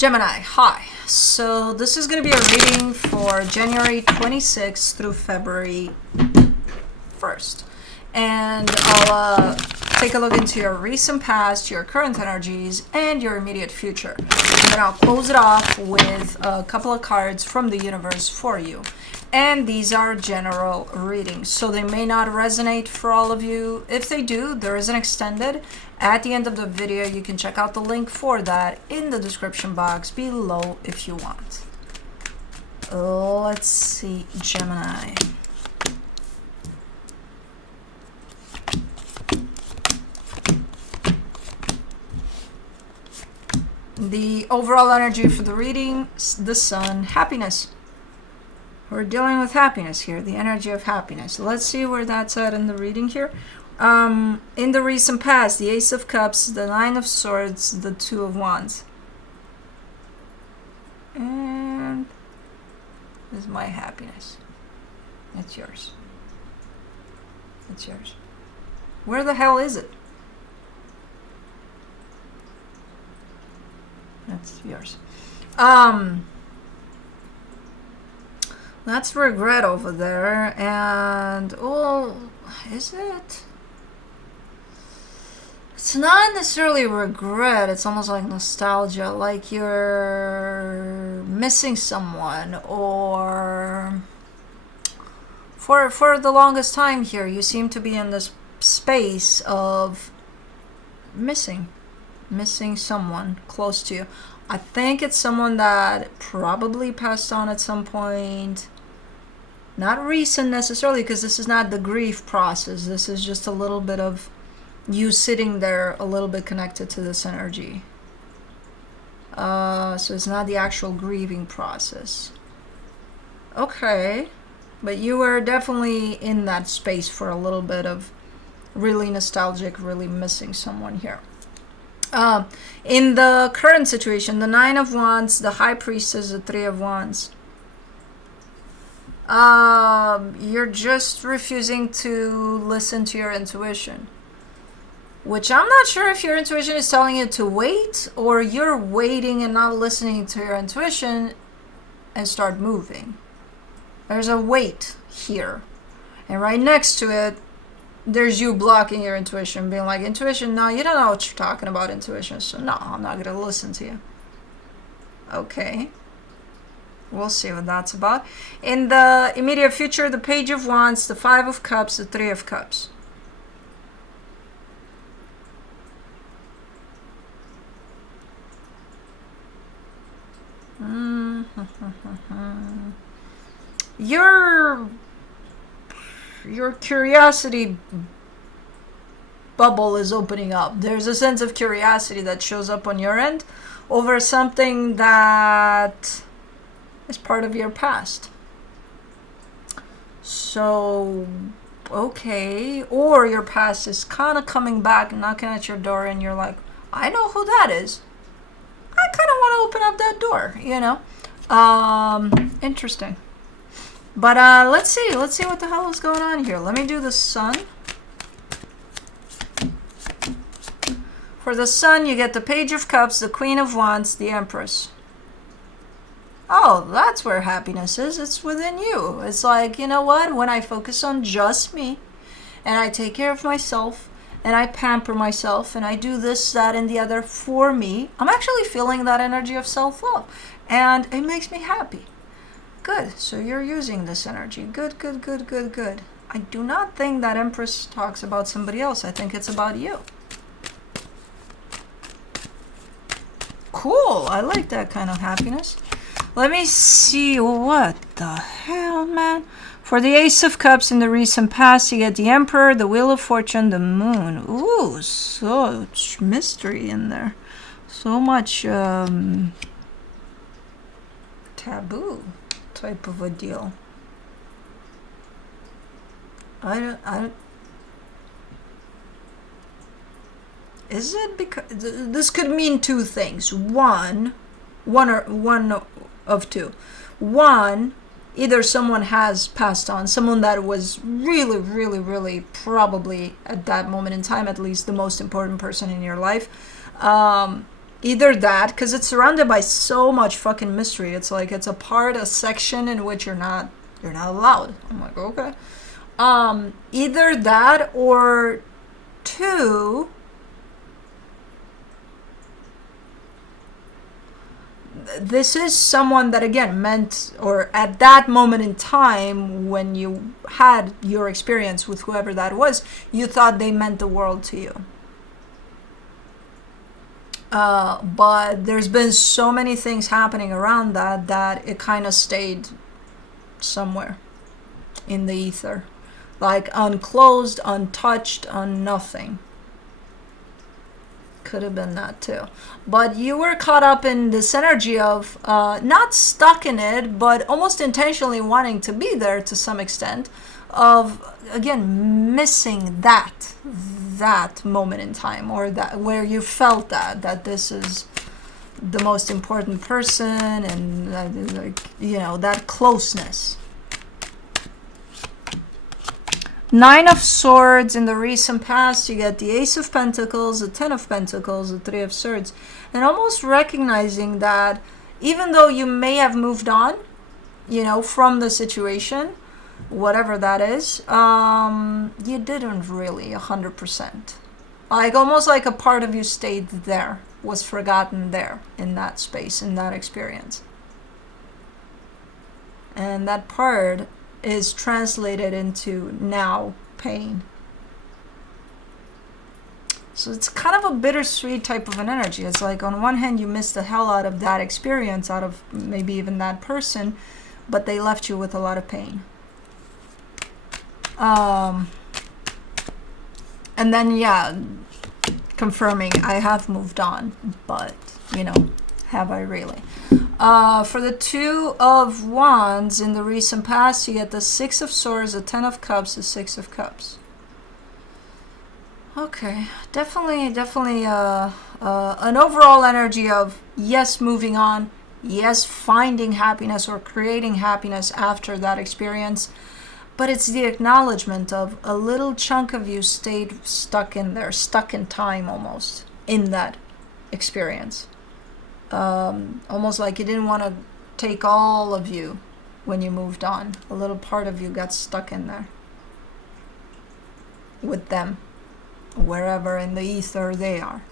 Gemini, hi. So this is going to be a reading for January 26th through February 1st. And I'll take a look into your recent past, your current energies, and your immediate future. And then I'll close it off with a couple of cards from the universe for you. And these are general readings, so they may not resonate for all of you. If they do, there is an extended. At the end of the video, you can check out the link for that in the description box below if you want. Let's see, Gemini. The overall energy for the reading, the Sun, happiness. We're dealing with happiness here, the energy of happiness. Let's see where that's at in the reading here. In the recent past, the Ace of Cups, the Nine of Swords, the Two of Wands. And this is my happiness. It's yours. It's yours. Where the hell is it? That's yours. That's regret over there, and is it? It's not necessarily regret, it's almost like nostalgia, like you're missing someone, or for the longest time here, you seem to be in this space of missing someone close to you. I think it's someone that probably passed on at some point. Not recent necessarily, because this is not the grief process. This is just a little bit of you sitting there a little bit connected to this energy. So it's not the actual grieving process. Okay. But you were definitely in that space for a little bit of really nostalgic, really missing someone here. In the current situation, the Nine of Wands, the High Priestess, the Three of Wands. You're just refusing to listen to your intuition. Which I'm not sure if your intuition is telling you to wait, or you're waiting and not listening to your intuition and start moving. There's a wait here. And right next to it, there's you blocking your intuition, being like, intuition, no, you don't know what you're talking about, intuition, so no, I'm not going to listen to you. Okay. We'll see what that's about. In the immediate future, the Page of Wands, the Five of Cups, the Three of Cups. Your curiosity bubble is opening up. There's a sense of curiosity that shows up on your end over something that is part of your past. So, okay. Or your past is kind of coming back, knocking at your door, and you're like, I know who that is. I kind of want to open up that door, you know. Interesting. But let's see what the hell is going on here. Let me do the Sun. For the Sun, you get the Page of Cups, the Queen of Wands, the Empress. Oh, that's where happiness is. It's within you. It's like, you know what? When I focus on just me, and I take care of myself, and I pamper myself, and I do this, that, and the other for me, I'm actually feeling that energy of self-love. And it makes me happy. Good. So you're using this energy. Good, good, good, good, good. I do not think that Empress talks about somebody else. I think it's about you. Cool. I like that kind of happiness. Let me see. What the hell, man? For the Ace of Cups in the recent past, you get the Emperor, the Wheel of Fortune, the Moon. Ooh, so much mystery in there. So much taboo type of a deal. I don't. Is it because this could mean two things? One of two. One, either someone has passed on, someone that was really, really, really probably at that moment in time, at least the most important person in your life, Either that, because it's surrounded by so much fucking mystery. It's like it's a section in which you're not allowed. I'm like, okay. Either that, or two, this is someone that again meant, or at that moment in time when you had your experience with whoever that was, you thought they meant the world to you. But there's been so many things happening around that it kind of stayed somewhere in the ether, like unclosed, untouched, nothing. Could have been that too. But you were caught up in this energy of not stuck in it, but almost intentionally wanting to be there to some extent, of again missing that moment in time, or that where you felt that this is the most important person, and like, you know, that closeness. Nine of Swords in the recent past, you get the Ace of Pentacles, the Ten of Pentacles, the Three of Swords, and almost recognizing that even though you may have moved on, you know, from the situation, whatever that is, you didn't really 100%. Like almost like a part of you stayed there, was forgotten there in that space, in that experience. And that part is translated into now pain. So it's kind of a bittersweet type of an energy. It's like on one hand you missed the hell out of that experience, out of maybe even that person, but they left you with a lot of pain. And then yeah, confirming I have moved on, but you know, have I really? For the Two of Wands in the recent past, you get the Six of Swords, the Ten of Cups, the Six of Cups. Okay, definitely an overall energy of yes, moving on, yes, finding happiness or creating happiness after that experience, but it's the acknowledgement of a little chunk of you stayed stuck in there, stuck in time almost, in that experience. Almost like you didn't want to take all of you when you moved on. A little part of you got stuck in there with them, wherever in the ether they are.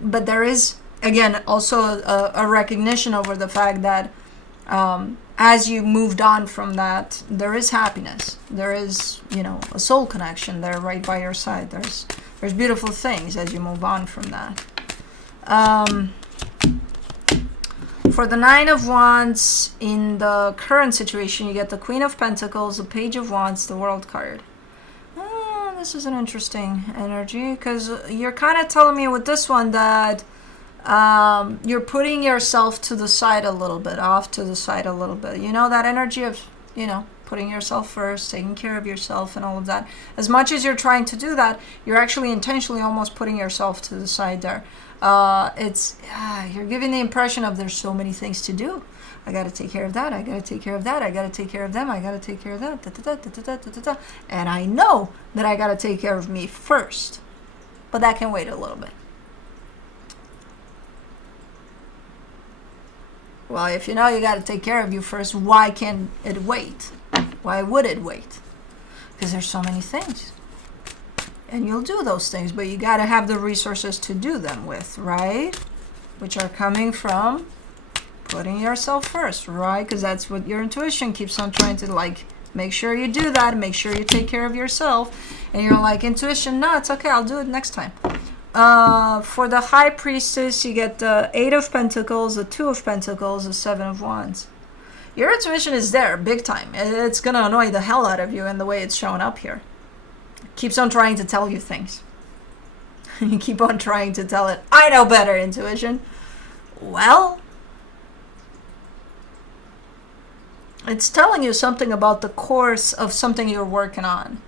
But there is, again, also a recognition over the fact that as you moved on from that, there is happiness. There is, you know, a soul connection there right by your side. There's beautiful things as you move on from that. For the Nine of Wands in the current situation, you get the Queen of Pentacles, the Page of Wands, the World card. This is an interesting energy, because you're kind of telling me with this one that you're putting yourself to the side a little bit, off to the side a little bit. You know, that energy of, you know, putting yourself first, taking care of yourself and all of that. As much as you're trying to do that, you're actually intentionally almost putting yourself to the side there. You're giving the impression of there's so many things to do. I got to take care of that. I got to take care of that. I got to take care of them. I got to take care of that. Da, da, da, da, da, da, da, da. And I know that I got to take care of me first. But that can wait a little bit. Well, if you know you got to take care of you first, why can't it wait? Why would it wait? Because there's so many things. And you'll do those things, but you got to have the resources to do them with, right? Which are coming from putting yourself first, right? Because that's what your intuition keeps on trying to, like, make sure you do that, make sure you take care of yourself. And you're like, intuition, no, it's okay, I'll do it next time. For the High Priestess, you get the Eight of Pentacles, the Two of Pentacles, the Seven of Wands. Your intuition is there, big time. It's going to annoy the hell out of you in the way it's showing up here. It keeps on trying to tell you things. You keep on trying to tell it, I know better, intuition. Well, it's telling you something about the course of something you're working on.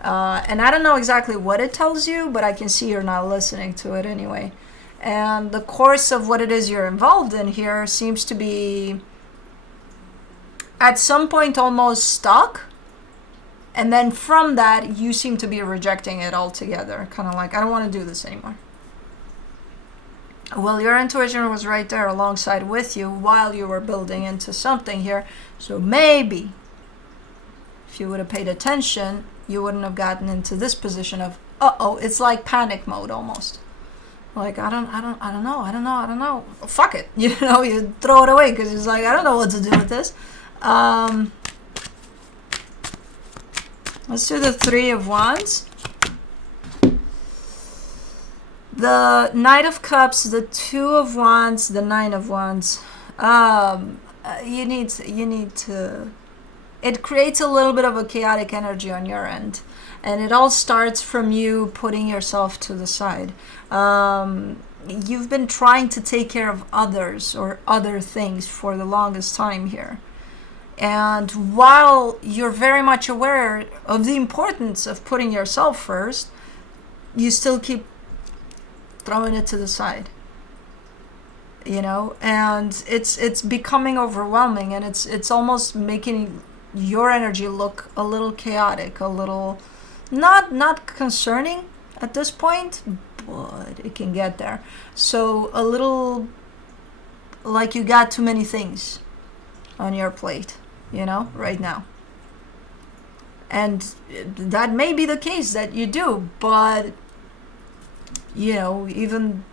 And I don't know exactly what it tells you, but I can see you're not listening to it anyway. And the course of what it is you're involved in here seems to be at some point almost stuck. And then from that, you seem to be rejecting it altogether. Kind of like, I don't want to do this anymore. Well, your intuition was right there alongside with you while you were building into something here. So maybe if you would have paid attention, you wouldn't have gotten into this position of, uh-oh. It's like panic mode almost. Like, I don't know. Well, fuck it. You know, you throw it away because it's like, I don't know what to do with this. Let's do the Three of Wands. The Knight of Cups, the Two of Wands, the Nine of Wands. You need to. It creates a little bit of a chaotic energy on your end, and it all starts from you putting yourself to the side. You've been trying to take care of others or other things for the longest time here. And while you're very much aware of the importance of putting yourself first, you still keep throwing it to the side, you know, and it's becoming overwhelming, and it's almost making your energy look a little chaotic, a little not concerning at this point, but it can get there. So a little like you got too many things on your plate, you know, right now. And that may be the case that you do, but you know, even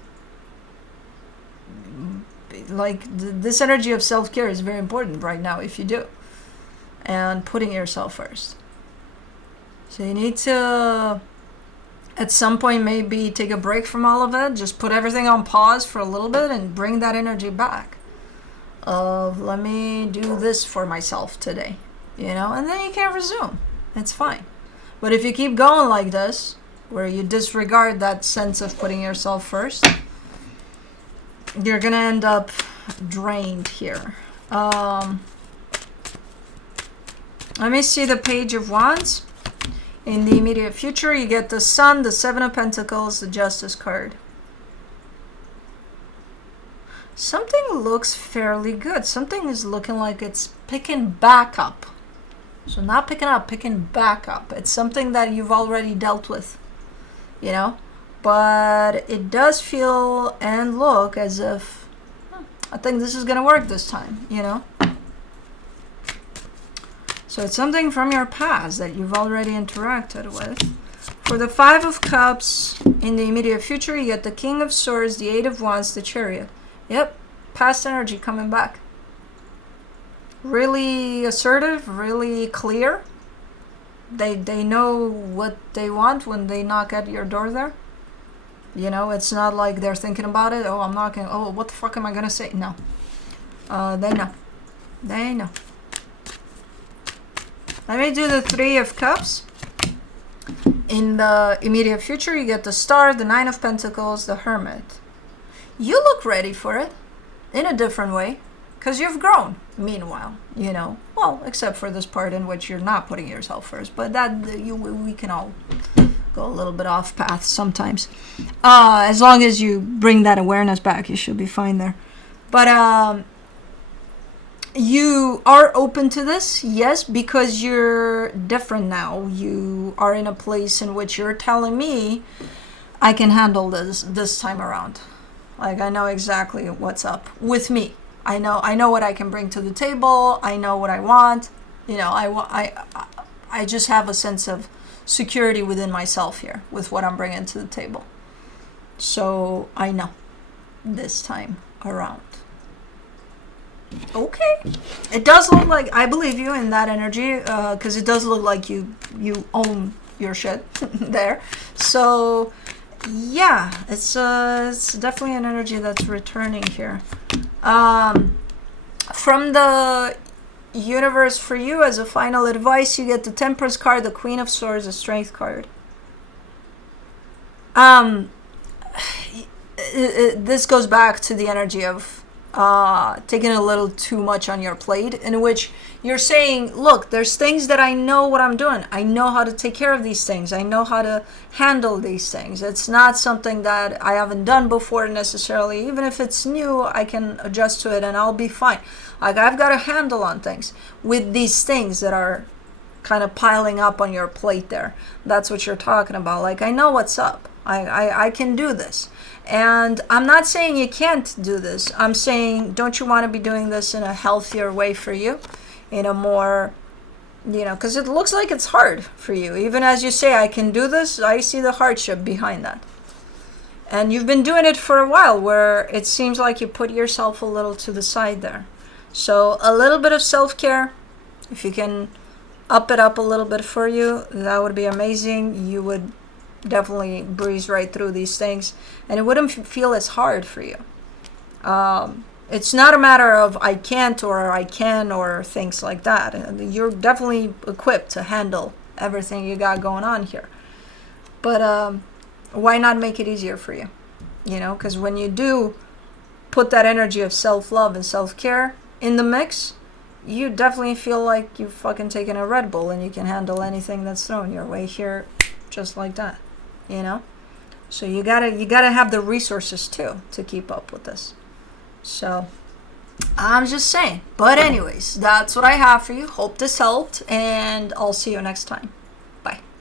like this energy of self-care is very important right now if you do, and putting yourself first. So you need to at some point maybe take a break from all of it, just put everything on pause for a little bit and bring that energy back of, let me do this for myself today, you know, and then you can resume. It's fine. But if you keep going like this, where you disregard that sense of putting yourself first, you're gonna end up drained here. Let me see the Page of Wands. In the immediate future, you get the Sun, the Seven of Pentacles, the Justice card. Something looks fairly good. Something is looking like it's picking back up. So not picking up, picking back up. It's something that you've already dealt with, you know, but it does feel and look as if I think this is gonna work this time, you know. So it's something from your past that you've already interacted with. For the Five of Cups, in the immediate future, you get the King of Swords, the Eight of Wands, the Chariot. Yep, past energy coming back. Really assertive, really clear. They know what they want when they knock at your door there. You know, it's not like they're thinking about it. Oh, I'm knocking. Oh, what the fuck am I gonna say? No. They know. They know. Let me do the Three of Cups. In the immediate future, you get the Star, the Nine of Pentacles, the Hermit. You look ready for it in a different way, because you've grown. Meanwhile, you know, well, except for this part in which you're not putting yourself first, but that we can all go a little bit off path sometimes. As long as you bring that awareness back, you should be fine there. But you are open to this, yes, because you're different now. You are in a place in which you're telling me, I can handle this time around. Like, I know exactly what's up with me. I know what I can bring to the table. I know what I want. You know, I just have a sense of security within myself here with what I'm bringing to the table. So I know this time around. Okay. It does look like, I believe you in that energy, because it does look like you own your shit there. So yeah, it's definitely an energy that's returning here. From the universe for you, as a final advice, you get the Temperance card, the Queen of Swords, the Strength card. This goes back to the energy of taking a little too much on your plate, in which you're saying, look, there's things that I know what I'm doing. I know how to take care of these things. I know how to handle these things. It's not something that I haven't done before necessarily. Even if it's new, I can adjust to it and I'll be fine. Like, I've got a handle on things with these things that are kind of piling up on your plate there. That's what you're talking about. Like, I know what's up. I can do this. And I'm not saying you can't do this. I'm saying, don't you want to be doing this in a healthier way for you? In a more, you know, because it looks like it's hard for you. Even as you say, I can do this, I see the hardship behind that. And you've been doing it for a while, where it seems like you put yourself a little to the side there. So a little bit of self-care, if you can up it up a little bit for you, that would be amazing. You would definitely breeze right through these things, and it wouldn't feel as hard for you. It's not a matter of I can't or I can or things like that. You're definitely equipped to handle everything you got going on here. But why not make it easier for you? You know, because when you do put that energy of self-love and self-care in the mix, you definitely feel like you've fucking taken a Red Bull and you can handle anything that's thrown your way here just like that, you know? So you gotta have the resources too to keep up with this. So I'm just saying. But anyways, that's what I have for you. Hope this helped, and I'll see you next time.